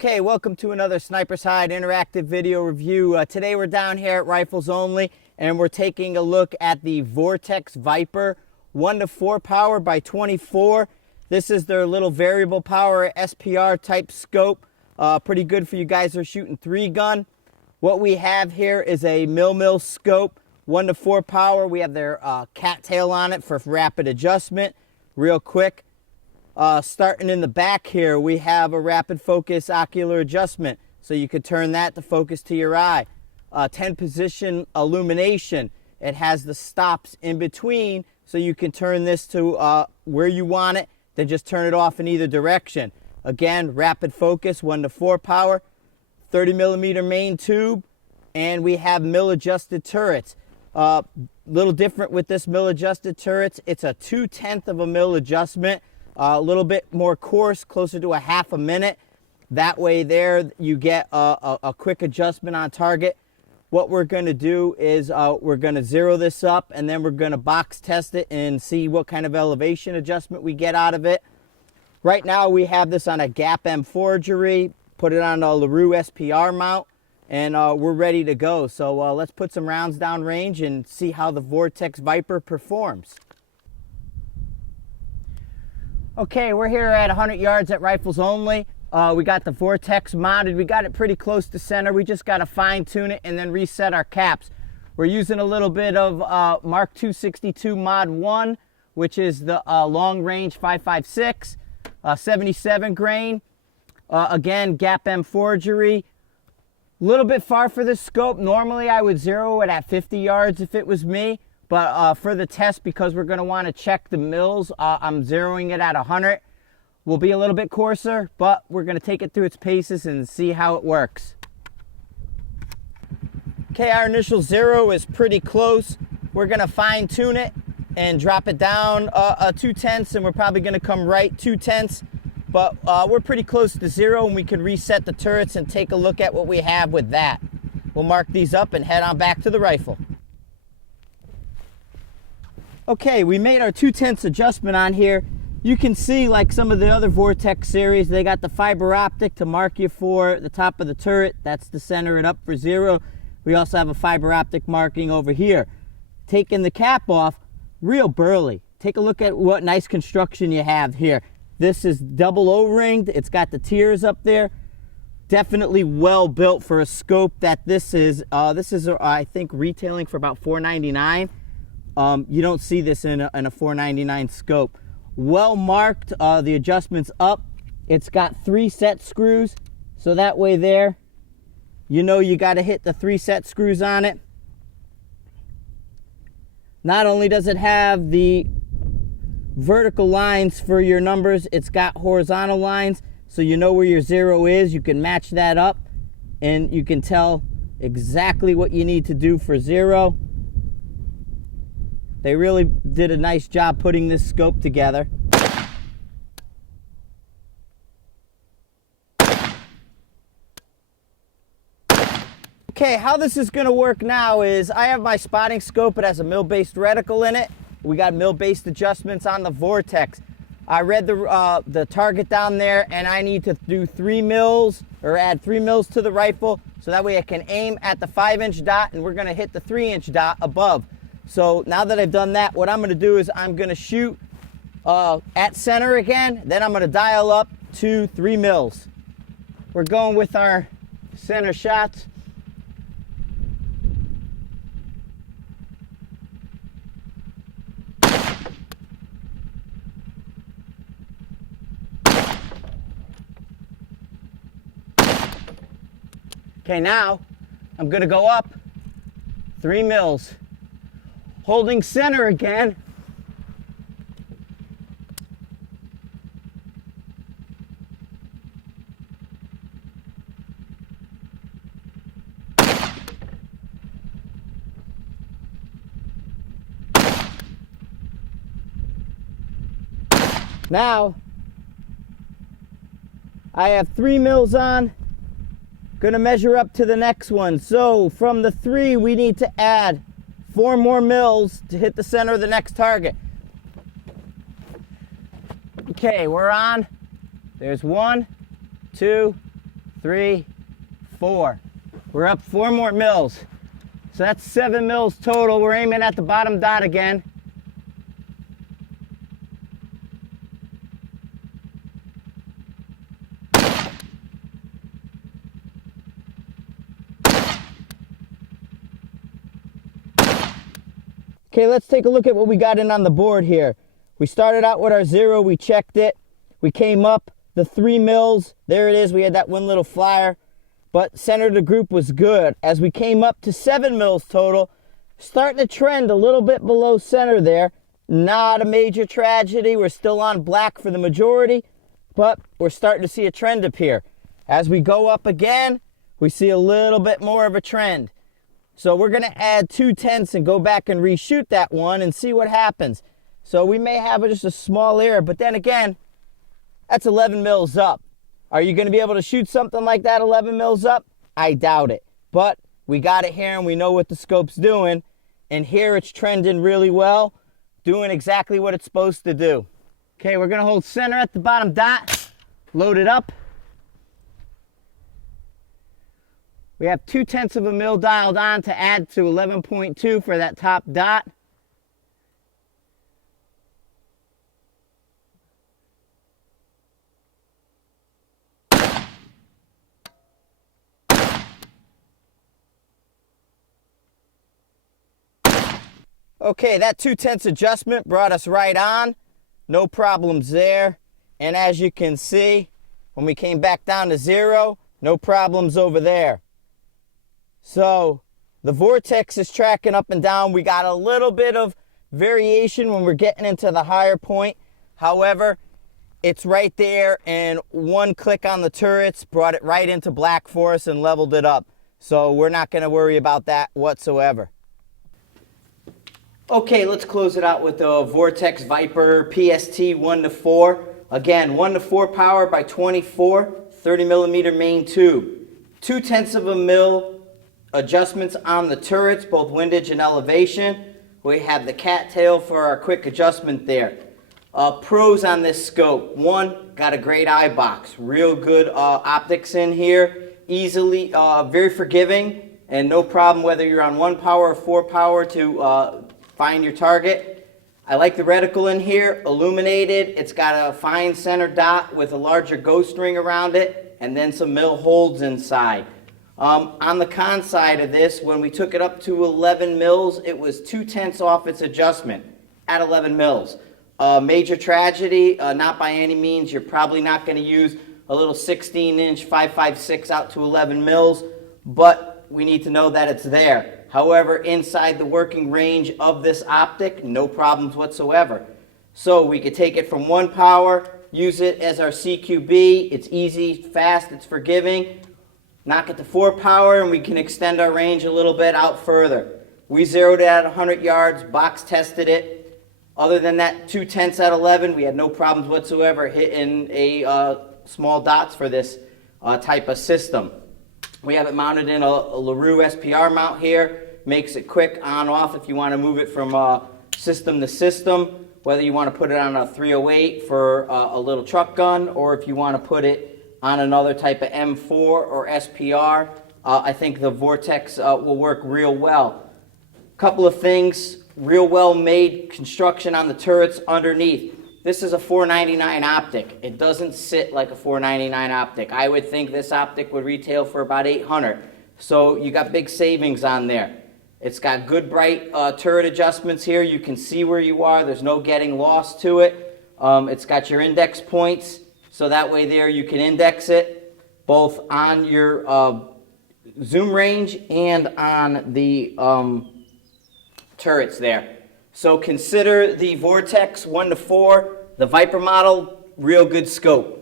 Okay, welcome to another Sniper's Hide interactive video review. Today we're down here at Rifles Only, and we're taking a look at the Vortex Viper 1-4 power by 24. This is their little variable power SPR type scope. Pretty good for you guys who are shooting 3-gun. What we have here is a mil scope, 1-4 power. We have their cattail on it for rapid adjustment. Real quick. Starting in the back here, we have a rapid focus ocular adjustment, so you could turn that to focus to your eye. 10 position illumination. It has the stops in between, so you can turn this to where you want it, then just turn it off in either direction. Again, rapid focus, 1-4 power, 30mm main tube, and we have mil adjusted turrets. Little different with this mil adjusted turrets. It's a 2/10 of a mil adjustment. A little bit more coarse, closer to a half a minute. That way there you get a quick adjustment on target. What we're going to do is we're going to zero this up, and then we're going to box test it and see what kind of elevation adjustment we get out of it. Right now we have this on a Gap M forgery, put it on a LaRue SPR mount, and we're ready to go. So let's put some rounds down range and see how the Vortex Viper performs. Okay, we're here at 100 yards at Rifles Only. We got the Vortex mounted. We got it pretty close to center. We just got to fine tune it and then reset our caps. We're using a little bit of Mark 262 Mod 1, which is the long range 5.56, 77 grain. Again, Gap M forgery. A little bit far for this scope. Normally I would zero it at 50 yards if it was me. But for the test, because we're going to want to check the mils, I'm zeroing it at 100. Will be a little bit coarser, but we're going to take it through its paces and see how it works. Okay, our initial zero is pretty close. We're going to fine tune it and drop it down 2/10, and we're probably going to come right 2/10. But we're pretty close to zero, and we can reset the turrets and take a look at what we have with that. We'll mark these up and head on back to the rifle. Okay, we made our 2/10 adjustment on here. You can see, like some of the other Vortex series, they got the fiber optic to mark you for the top of the turret. That's to center it up for zero. We also have a fiber optic marking over here. Taking the cap off, real burly. Take a look at what nice construction you have here. This is double O-ringed. It's got the tiers up there. Definitely well built for a scope that this is. I think, retailing for about $4.99. You don't see this in a $4.99 scope. Well marked, the adjustments up. It's got 3 set screws, so that way there, you know you got to hit the 3 set screws on it. Not only does it have the vertical lines for your numbers, it's got horizontal lines, so you know where your zero is. You can match that up, and you can tell exactly what you need to do for zero. They really did a nice job putting this scope together. Okay, how this is going to work now is I have my spotting scope. It has a mil-based reticle in it. We got mil-based adjustments on the Vortex. I read the target down there, and I need to do 3 mils or add 3 mils to the rifle, so that way I can aim at the 5-inch dot, and we're going to hit the 3-inch dot above. So now that I've done that, what I'm going to do is I'm going to shoot at center again. Then I'm going to dial up to 3 mils. We're going with our center shots. Okay, now I'm going to go up 3 mils. Holding center again. Now, I have 3 mils on. Gonna measure up to the next one. So from the 3, we need to add 4 more mils to hit the center of the next target. Okay, we're on. There's 1, 2, 3, 4. We're up 4 more mils. So that's 7 mils total. We're aiming at the bottom dot again. Okay, let's take a look at what we got in on the board here. We started out with our 0, we checked it. We came up the 3 mils. There it is, we had that one little flyer. But center of the group was good. As we came up to 7 mils total, starting to trend a little bit below center there. Not a major tragedy. We're still on black for the majority, but we're starting to see a trend appear. As we go up again, we see a little bit more of a trend. So we're going to add 2/10 and go back and reshoot that one and see what happens. So we may have just a small error, but then again, that's 11 mils up. Are you going to be able to shoot something like that 11 mils up? I doubt it. But we got it here and we know what the scope's doing. And here it's trending really well, doing exactly what it's supposed to do. Okay, we're going to hold center at the bottom dot, load it up. We have 2/10 of a mil dialed on to add to 11.2 for that top dot. Okay, that 2/10 adjustment brought us right on. No problems there. And as you can see, when we came back down to 0, no problems over there. So the Vortex is tracking up and down. We got a little bit of variation when we're getting into the higher point. However, it's right there, and one click on the turrets brought it right into black for us and leveled it up. So we're not going to worry about that whatsoever. Okay, let's close it out with the Vortex Viper PST 1-4. Again, 1-4 power by 24, 30 millimeter main tube. 2/10 of a mil adjustments on the turrets, both windage and elevation. We have the cattail for our quick adjustment there. Pros on this scope. 1, got a great eye box. Real good optics in here. Easily, very forgiving, and no problem whether you're on 1 power or 4 power to find your target. I like the reticle in here, illuminated. It's got a fine center dot with a larger ghost ring around it, and then some mil holds inside. On the con side of this, when we took it up to 11 mils, it was 2/10 off its adjustment at 11 mils. Major tragedy, not by any means. You're probably not going to use a little 16-inch 5.56 out to 11 mils, but we need to know that it's there. However, inside the working range of this optic, no problems whatsoever. So we could take it from 1 power, use it as our CQB. It's easy, fast, it's forgiving. Knock it to 4 power, and we can extend our range a little bit out further. We zeroed it at 100 yards, box tested it. Other than that 2/10 at 11, we had no problems whatsoever hitting small dots for this type of system. We have it mounted in a LaRue SPR mount here. Makes it quick on off if you want to move it from system to system, whether you want to put it on a 308 for a little truck gun, or if you want to put it on another type of M4 or SPR. I think the Vortex will work real well. Couple of things, real well made construction on the turrets underneath. This is a $499 optic. It doesn't sit like a $499 optic. I would think this optic would retail for about $800. So you got big savings on there. It's got good bright turret adjustments here. You can see where you are. There's no getting lost to it. It's got your index points. So that way there you can index it both on your zoom range and on the turrets there. So consider the Vortex 1-4, the Viper model, real good scope.